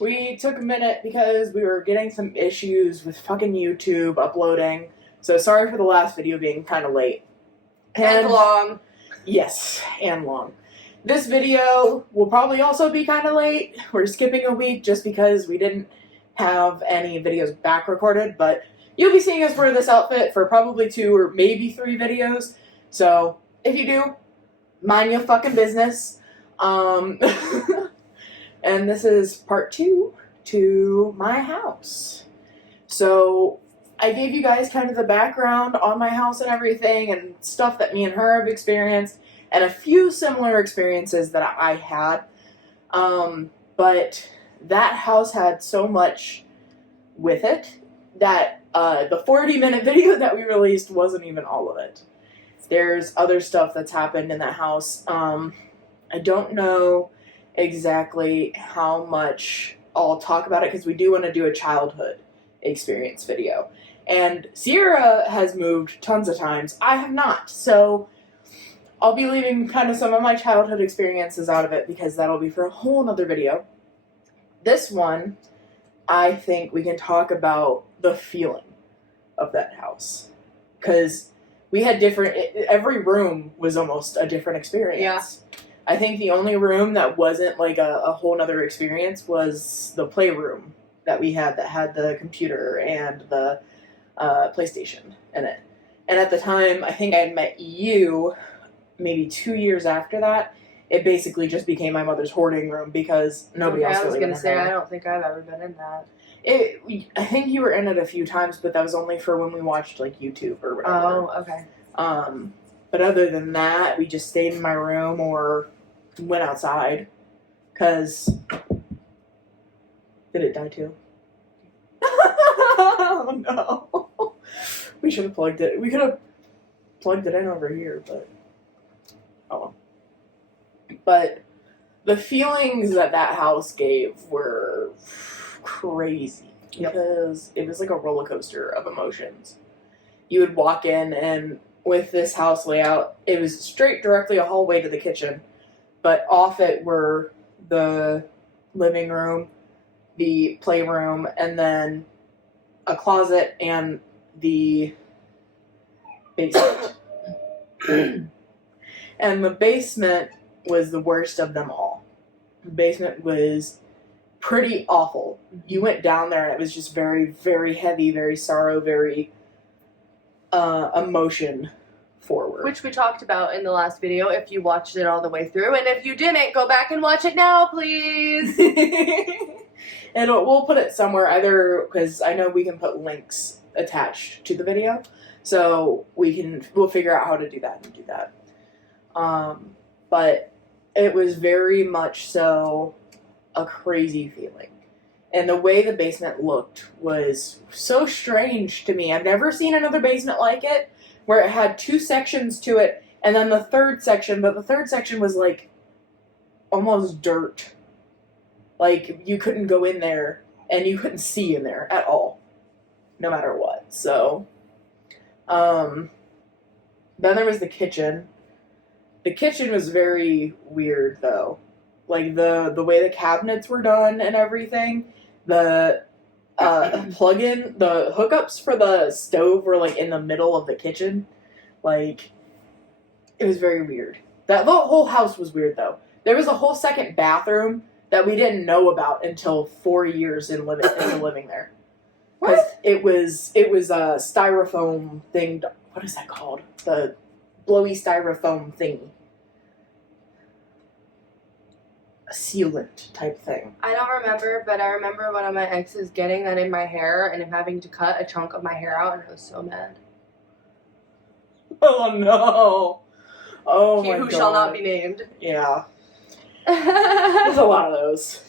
We took a minute because we were getting some issues with fucking YouTube uploading. So sorry for the last video being kind of late. And long. Yes, and long. This video will probably also be kind of late. We're skipping a week just because we didn't have any videos back recorded, but you'll be seeing us wear this outfit for probably 2 or maybe 3 videos. So if you do, mind your fucking business. And this is part 2 to my house. So I gave you guys kind of the background on my house and everything and stuff that me and her have experienced and a few similar experiences that I had. But that house had so much with it that the 40-minute video that we released wasn't even all of it. There's other stuff that's happened in that house. I don't know exactly how much I'll talk about it because we do want to do a childhood experience video. And Sierra has moved tons of times. I have not. So I'll be leaving kind of some of my childhood experiences out of it because that'll be for a whole nother video. This one, I think we can talk about the feeling of that house. Because we had every room was almost a different experience. Yeah. I think the only room that wasn't like a whole nother experience was the playroom that we had that had the computer and the PlayStation in it. And at the time, I think I had met you maybe 2 years after that. It basically just became my mother's hoarding room because nobody else I was really going went to say, in there. I don't think I've ever been in that. I think you were in it a few times, but that was only for when we watched like YouTube or whatever. Oh, okay. But other than that, we just stayed in my room or went outside. Cause did it die too? Oh no! We should have plugged it. We could have plugged it in over here, but oh well. But the feelings that house gave were crazy because it was like a roller coaster of emotions. You would walk in, and with this house layout, it was straight directly a hallway to the kitchen, but off it were the living room, the playroom, and then a closet and the basement. And the basement was the worst of them all. The basement was pretty awful. You went down there and it was just very, very heavy, very sorrow, very emotion forward. Which we talked about in the last video if you watched it all the way through. And if you didn't, go back and watch it now, please. And we'll put it somewhere, either because I know we can put links attached to the video. So we'll figure out how to do that and do that. But it was very much so a crazy feeling. And the way the basement looked was so strange to me. I've never seen another basement like it, where it had 2 sections to it, and then the third section, but the third section was like almost dirt. Like you couldn't go in there, and you couldn't see in there at all, no matter what. So, then there was the kitchen. The kitchen was very weird, though. Like, the way the cabinets were done and everything. The plug-in, the hookups for the stove were, like, in the middle of the kitchen. Like, it was very weird. The whole house was weird, though. There was a whole second bathroom that we didn't know about until 4 years into living there. Because it was a styrofoam thing. What is that called? The blowy styrofoam thingy. A sealant type thing. I don't remember, but I remember one of my exes getting that in my hair and him having to cut a chunk of my hair out, and I was so mad. Oh no! Oh my God. Who shall not be named. Yeah. There's a lot of those.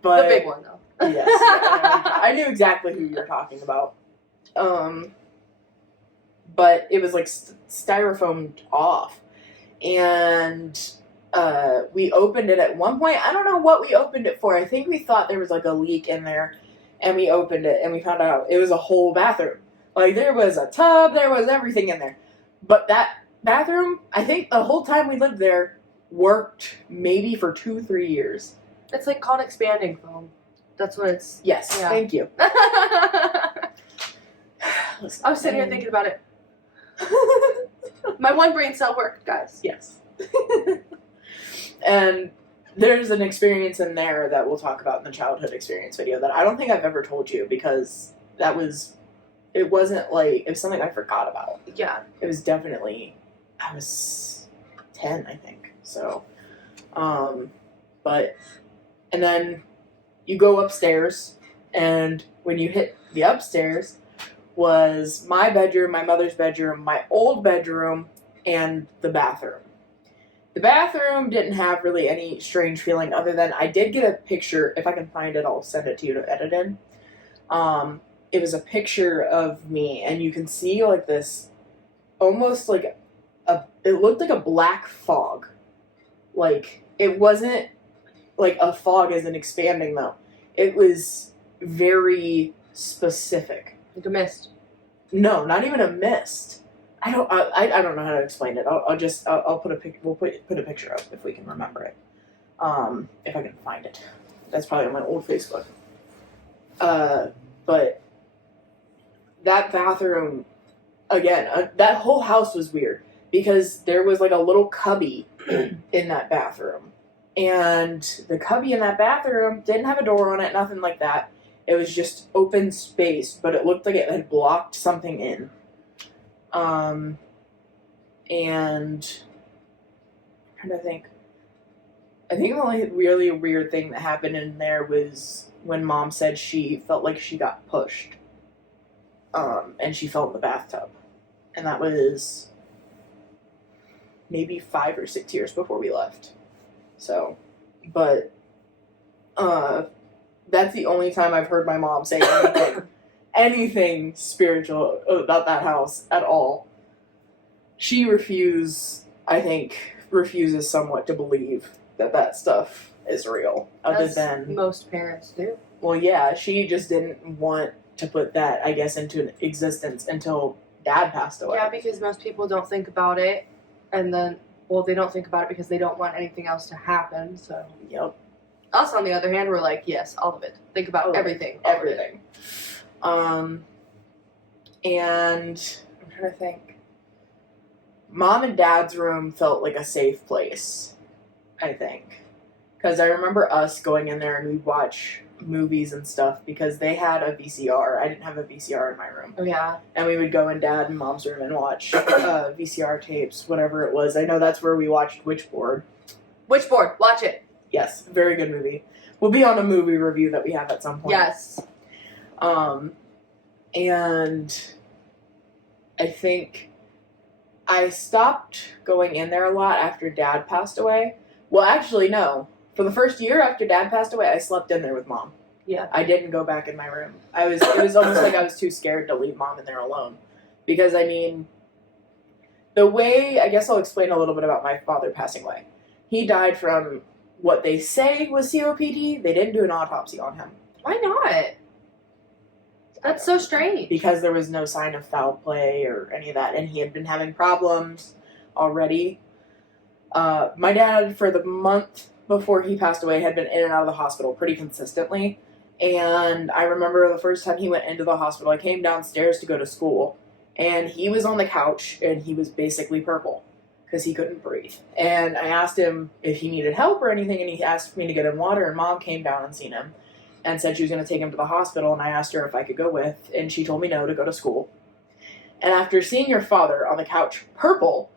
But the big one, though. Yes. Yeah, I knew exactly who you were talking about. But it was like styrofoamed off. And we opened it at one point. I don't know what we opened it for. I think we thought there was like a leak in there. And we opened it and we found out it was a whole bathroom. Like there was a tub, there was everything in there. But that bathroom, I think the whole time we lived there, worked maybe for 2-3 years. It's like called expanding foam. That's what it's. Yes, Yeah. thank you. I was sitting here thinking about it. My one brain cell worked, guys. Yes. And there's an experience in there that we'll talk about in the childhood experience video that I don't think I've ever told you because it wasn't like, it was something I forgot about. Yeah. It was definitely, I was 10, I think. So, and then you go upstairs, and when you hit the upstairs was my bedroom, my mother's bedroom, my old bedroom, and the bathroom. The bathroom didn't have really any strange feeling other than I did get a picture. If I can find it, I'll send it to you to edit in. It was a picture of me, and you can see like this, almost like it looked like a black fog. Like, it wasn't like a fog as in expanding though. It was very specific. Like a mist. No, not even a mist. I don't know how to explain it. I'll put a pic. We'll put a picture up if we can remember it. If I can find it. That's probably on my old Facebook. But that bathroom, again, that whole house was weird because there was like a little cubby in that bathroom, and the cubby in that bathroom didn't have a door on it, nothing like that. It was just open space, but it looked like it had blocked something in. And I'm trying to think. I think the only really weird thing that happened in there was when Mom said she felt like she got pushed. And she fell in the bathtub. And that was maybe 5 or 6 years before we left. So, but, that's the only time I've heard my mom say anything spiritual about that house at all. She refuses somewhat to believe that stuff is real. Other than most parents do. Well, yeah, she just didn't want to put that, I guess, into existence until Dad passed away. Yeah, because most people don't think about it, and then, well, they don't think about it because they don't want anything else to happen, so. Yep. Us, on the other hand, we're like, yes, all of it. Think about everything. Everything. And I'm trying to think. Mom and Dad's room felt like a safe place, I think. Because I remember us going in there and we'd watch movies and stuff because they had a VCR. I didn't have a VCR in my room. Oh, yeah. And we would go in Dad and Mom's room and watch VCR tapes, whatever it was. I know that's where we watched Witchboard. Witchboard, watch it. Yes, very good movie. We'll be on a movie review that we have at some point. Yes. And I think I stopped going in there a lot after Dad passed away. Well, actually, no. For the first year after Dad passed away, I slept in there with Mom. Yeah. I didn't go back in my room. It was almost like I was too scared to leave Mom in there alone. Because, I mean, the way, I guess I'll explain a little bit about my father passing away. He died from what they say was COPD. They didn't do an autopsy on him. Why not? That's so strange. Because there was no sign of foul play or any of that, and he had been having problems already. My dad, for the month before he passed away, had been in and out of the hospital pretty consistently. And I remember the first time he went into the hospital, I came downstairs to go to school, and he was on the couch, and he was basically purple because he couldn't breathe. And I asked him if he needed help or anything, and he asked me to get him water, and Mom came down and seen him and said she was going to take him to the hospital, and I asked her if I could go with, and she told me no, to go to school. And after seeing your father on the couch purple,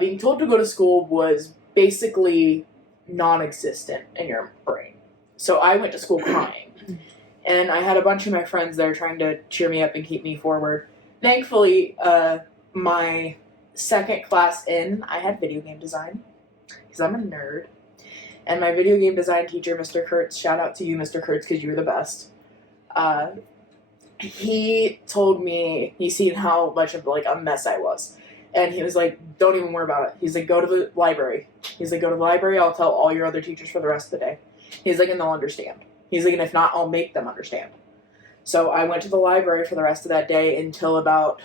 being told to go to school was basically non-existent in your brain. So I went to school crying. And I had a bunch of my friends there trying to cheer me up and keep me forward. Thankfully, my second class in, I had video game design, because I'm a nerd. And my video game design teacher, Mr. Kurtz, shout out to you, Mr. Kurtz, because you're the best. He told me, he's seen how much of like a mess I was. And he was like, don't even worry about it. He's like, go to the library. He's like, go to the library, I'll tell all your other teachers for the rest of the day. He's like, and they'll understand. He's like, and if not, I'll make them understand. So I went to the library for the rest of that day until about,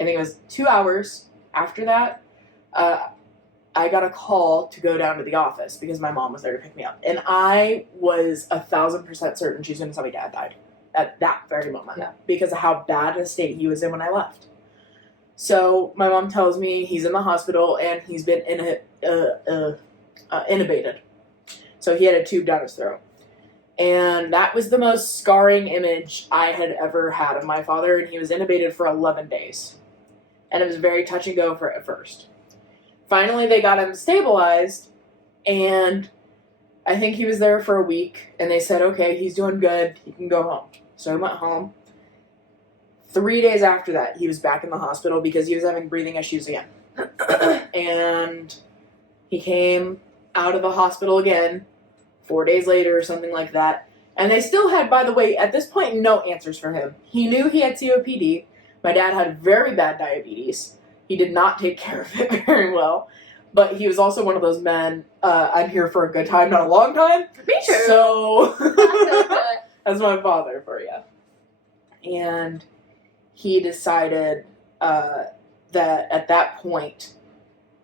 I think it was 2 hours after that. I got a call to go down to the office because my mom was there to pick me up. And I was 1,000% certain she's going to tell me Dad died at that very moment. Yeah. Because of how bad a state he was in when I left. So my mom tells me he's in the hospital and he's been intubated. So he had a tube down his throat. And that was the most scarring image I had ever had of my father. And he was intubated for 11 days. And it was very touch and go at first. Finally, they got him stabilized, and I think he was there for a week, and they said, okay, he's doing good, he can go home. So he went home. 3 days after that, he was back in the hospital because he was having breathing issues again. And he came out of the hospital again 4 days later or something like that. And they still had, by the way, at this point, no answers for him. He knew he had COPD. My dad had very bad diabetes. He did not take care of it very well. But he was also one of those men, I'm here for a good time, not a long time. Me too. So, that's my father for you. And he decided that at that point,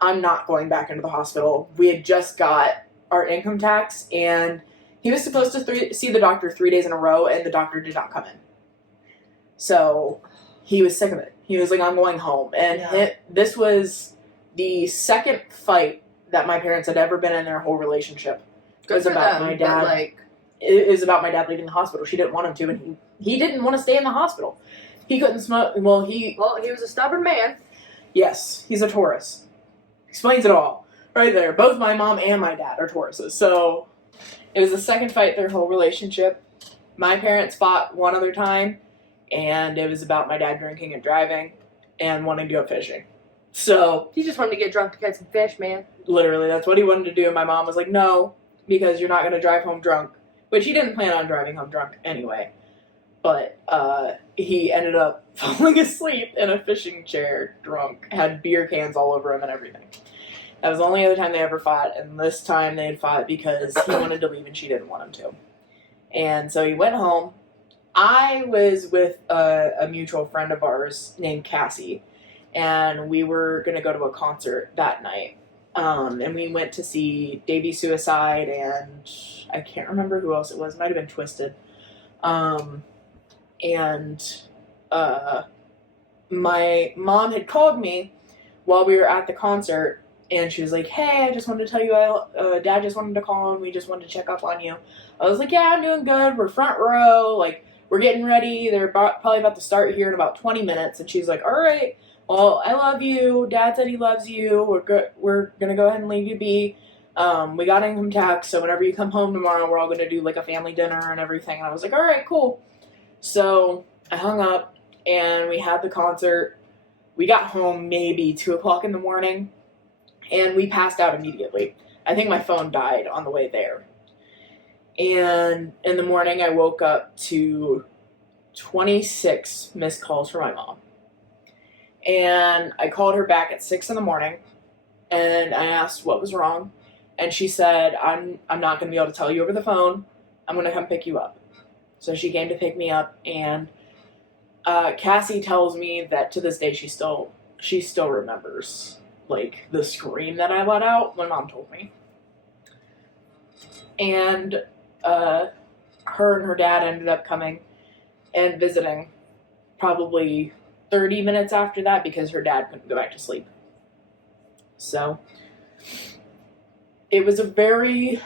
I'm not going back into the hospital. We had just got our income tax, and he was supposed to see the doctor 3 days in a row, and the doctor did not come in. So, he was sick of it. He was like, I'm going home. And this was the second fight that my parents had ever been in their whole relationship. Good It was for about them, my dad. but, It was about my dad leaving the hospital. She didn't want him to, and he didn't want to stay in the hospital. He couldn't smoke. Well, he was a stubborn man. Yes, he's a Taurus. Explains it all. Right there. Both my mom and my dad are Tauruses. So, it was the second fight their whole relationship. My parents fought one other time. And it was about my dad drinking and driving and wanting to go fishing. So, He just wanted to get drunk to catch some fish, man. literally, that's what he wanted to do. And my mom was like, no, because you're not going to drive home drunk. Which he didn't plan on driving home drunk anyway. But he ended up falling asleep in a fishing chair drunk. Had beer cans all over him and everything. That was the only other time they ever fought. And this time they had fought because he wanted to leave and she didn't want him to. And so he went home. I was with a mutual friend of ours named Cassie, and we were going to go to a concert that night. And we went to see Davey Suicide, and I can't remember who else it was. It might have been Twisted. My mom had called me while we were at the concert, and she was like, hey, I just wanted to tell you, Dad just wanted to call, and we just wanted to check up on you. I was like, yeah, I'm doing good. We're front row. Like, we're getting ready. They're probably about to start here in about 20 minutes. And she's like, all right, well, I love you. Dad said he loves you. We're going to go ahead and leave you be. We got income tax, so whenever you come home tomorrow, we're all going to do, like, a family dinner and everything. And I was like, all right, cool. So I hung up, and we had the concert. We got home maybe 2 o'clock in the morning, and we passed out immediately. I think my phone died on the way there. And in the morning, I woke up to 26 missed calls from my mom. And I called her back at 6 in the morning, and I asked what was wrong. And she said, I'm not going to be able to tell you over the phone. I'm going to come pick you up. So she came to pick me up, and Cassie tells me that to this day she still remembers, like, the scream that I let out. My mom told me. And her and her dad ended up coming and visiting probably 30 minutes after that because her dad couldn't go back to sleep. So it was a very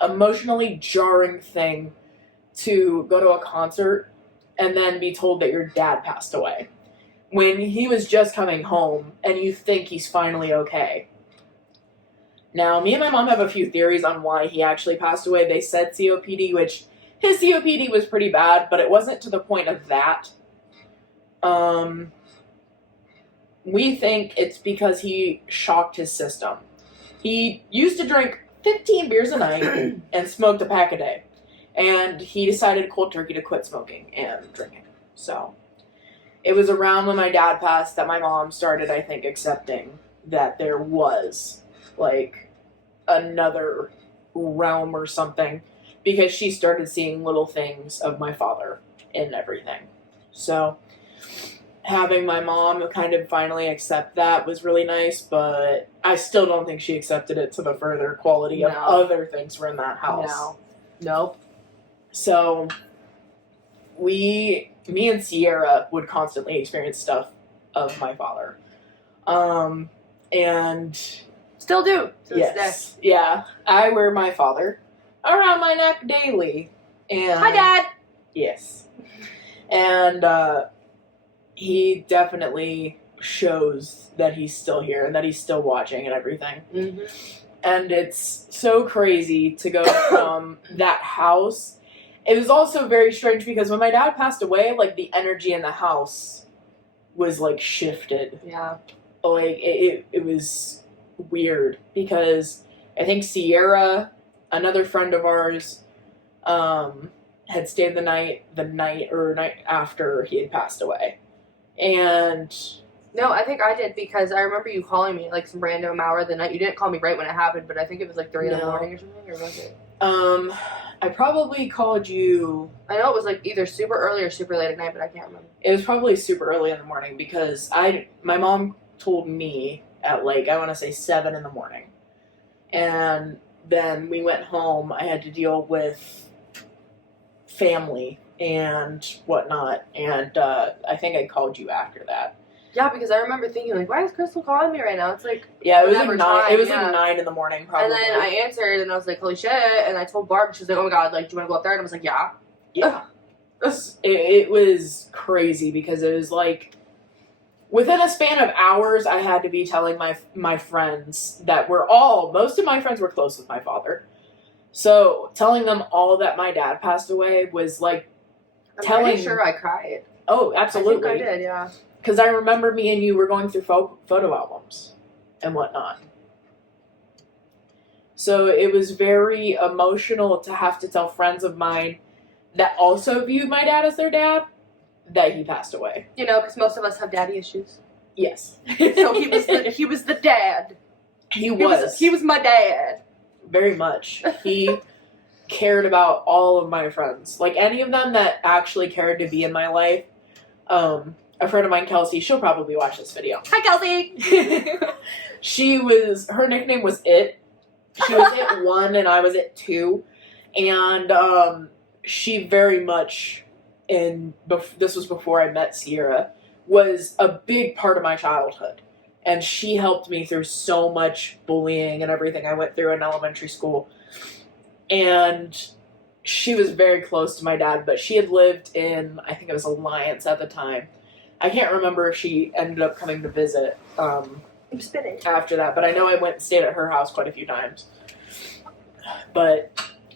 emotionally jarring thing to go to a concert and then be told that your dad passed away when he was just coming home and you think he's finally okay. Now, me and my mom have a few theories on why he actually passed away. They said COPD, which his COPD was pretty bad, but it wasn't to the point of that. We think it's because he shocked his system. He used to drink 15 beers a night and smoked a pack a day. And he decided cold turkey to quit smoking and drinking. So, it was around when my dad passed that my mom started, I think, accepting that there was, like, another realm or something. Because she started seeing little things of my father in everything. So, having my mom kind of finally accept that was really nice, but I still don't think she accepted it to the further quality of other things were in that house. No. Nope. So, me and Sierra would constantly experience stuff of my father. And... Still do. Yes. Yeah. I wear my father around my neck daily. And hi, Dad! Yes. And, he definitely shows that he's still here and that he's still watching and everything. Mm-hmm. And it's so crazy to go from that house. It was also very strange because when my dad passed away, like, the energy in the house was, like, shifted. Yeah. Like, it was weird because I think Sierra, another friend of ours, had stayed the night after he had passed away. And... No, I think I did because I remember you calling me like some random hour of the night. You didn't call me right when it happened, but I think it was like 3 in the morning or something, or was it? I probably called you... I know it was like either super early or super late at night, but I can't remember. It was probably super early in the morning because my mom told me at like, I want to say 7 in the morning. And then we went home. I had to deal with family and whatnot, and I think I called you after that. Yeah, because I remember thinking, like, why is Crystal calling me right now? It's like, yeah, it was like 9. It was like 9 in the morning, probably. And then I answered, and I was like, holy shit! And I told Barb, she was like, oh my god, like, do you want to go up there? And I was like, yeah. Yeah. It was crazy because it was like within a span of hours, I had to be telling my friends that most of my friends were close with my father. So telling them all that my dad passed away was like I'm pretty sure I cried. Oh, absolutely. I think I did, yeah. Because I remember me and you were going through photo albums and whatnot. So it was very emotional to have to tell friends of mine that also viewed my dad as their dad that he passed away. You know, because most of us have daddy issues. Yes. So he was the dad. He was my dad. Very much. He cared about all of my friends. Like, any of them that actually cared to be in my life. A friend of mine, Kelsey, she'll probably watch this video. Hi, Kelsey! Her nickname was It. She was It 1 and I was It 2. And, she very much, this was before I met Sierra, was a big part of my childhood. And she helped me through so much bullying and everything I went through in elementary school. And she was very close to my dad, but she had lived in, I think it was Alliance at the time. I can't remember if she ended up coming to visit after that, but I know I went and stayed at her house quite a few times. But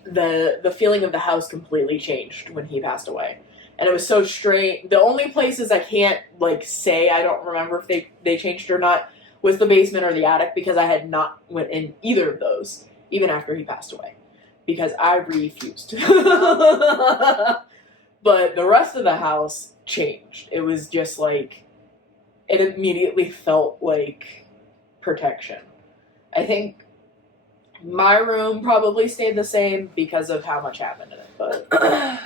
the feeling of the house completely changed when he passed away. And it was so strange. The only places I can't, like, say I don't remember if they changed or not was the basement or the attic, because I had not went in either of those, even after he passed away. Because I refused. But the rest of the house changed. It was just like, it immediately felt like protection. I think my room probably stayed the same because of how much happened in it, but I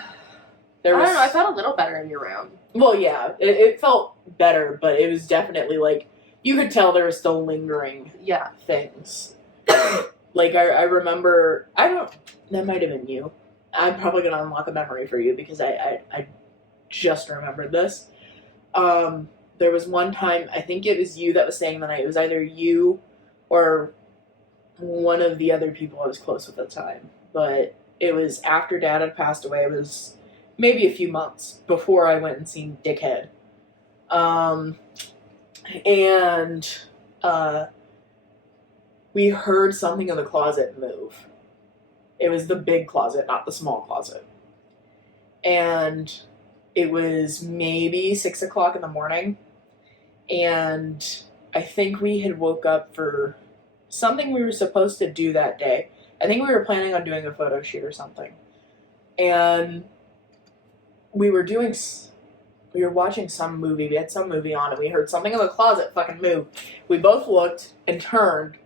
don't know, I felt a little better in your room. Well, yeah, it felt better, but it was definitely like, you could tell there were still lingering things. Like, I remember, that might have been you. I'm probably going to unlock a memory for you because I just remembered this. There was one time, I think it was you that was staying the night. It was either you or one of the other people I was close with at the time. But it was after Dad had passed away. It was maybe a few months before I went and seen Dickhead. We heard something in the closet move. It was the big closet, not the small closet. And it was maybe 6 o'clock in the morning. And I think we had woke up for something we were supposed to do that day. I think we were planning on doing a photo shoot or something. And we were watching some movie. We had some movie on and we heard something in the closet fucking move. We both looked and turned.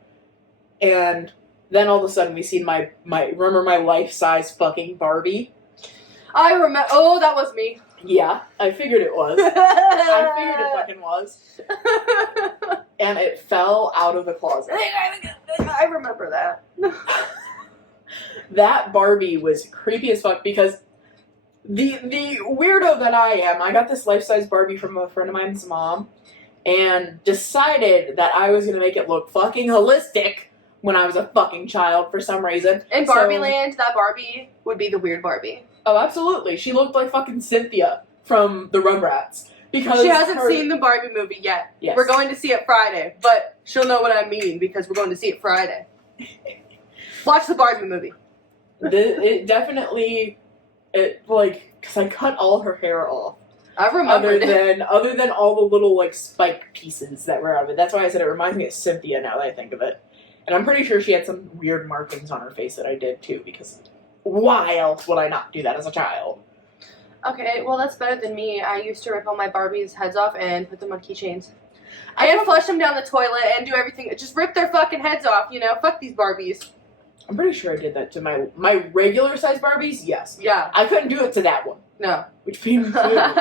And then all of a sudden we seen remember my life-size fucking Barbie? I remember. Oh, that was me. Yeah, I figured it was. I figured it fucking was. And it fell out of the closet. I remember that. That Barbie was creepy as fuck because the weirdo that I am, I got this life-size Barbie from a friend of mine's mom and decided that I was going to make it look fucking holistic when I was a fucking child for some reason. In Barbie Land, that Barbie would be the weird Barbie. Oh, absolutely. She looked like fucking Cynthia from the Rugrats. Because she hasn't seen the Barbie movie yet. Yes. We're going to see it Friday, but she'll know what I mean because we're going to see it Friday. Watch the Barbie movie. It definitely, because I cut all her hair off. I remember Other than all the little, like, spike pieces that were out of it. That's why I said it reminds me of Cynthia now that I think of it. And I'm pretty sure she had some weird markings on her face that I did, too, because why else would I not do that as a child? Okay, well, that's better than me. I used to rip all my Barbies' heads off and put them on keychains. And flush them down the toilet and do everything. Just rip their fucking heads off, you know? Fuck these Barbies. I'm pretty sure I did that to my regular size Barbies, yes. Yeah. I couldn't do it to that one. No. Which made me weird.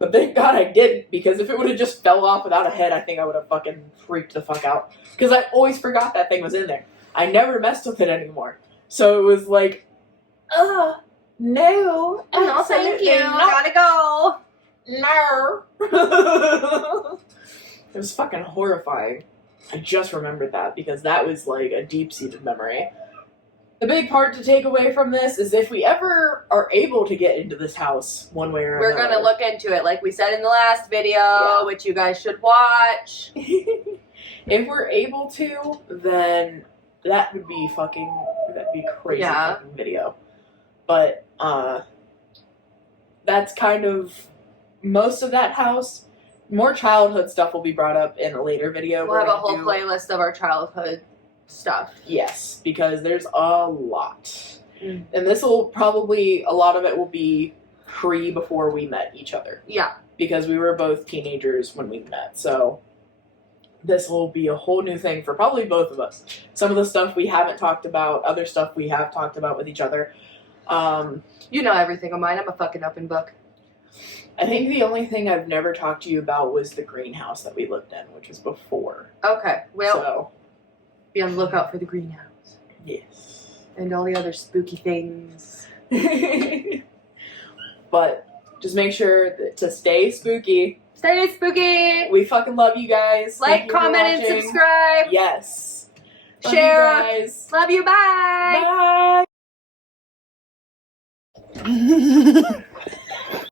But thank God I didn't, because if it would have just fell off without a head, I think I would have fucking freaked the fuck out. Because I always forgot that thing was in there. I never messed with it anymore. So it was like, no. No, thank you. Gotta go. No. It was fucking horrifying. I just remembered that because that was like a deep-seated memory. The big part to take away from this is if we ever are able to get into this house one way or another. We're going to look into it like we said in the last video, which you guys should watch. If we're able to, then that'd be crazy fucking video. But, that's kind of most of that house. More childhood stuff will be brought up in a later video. We'll have a whole playlist of our childhood stuff. Yes, because there's a lot. And this will probably, a lot of it will be before we met each other. Yeah. Because we were both teenagers when we met, so this will be a whole new thing for probably both of us. Some of the stuff we haven't talked about, other stuff we have talked about with each other. You know everything of mine. I'm a fucking open book. I think the only thing I've never talked to you about was the greenhouse that we lived in, which was before. Okay, well, be on the lookout for the greenhouse. Yes. And all the other spooky things. But just make sure to stay spooky. Stay spooky! We fucking love you guys. Like, comment, and subscribe. Yes. Share. Love you guys. Love you. Bye. Bye.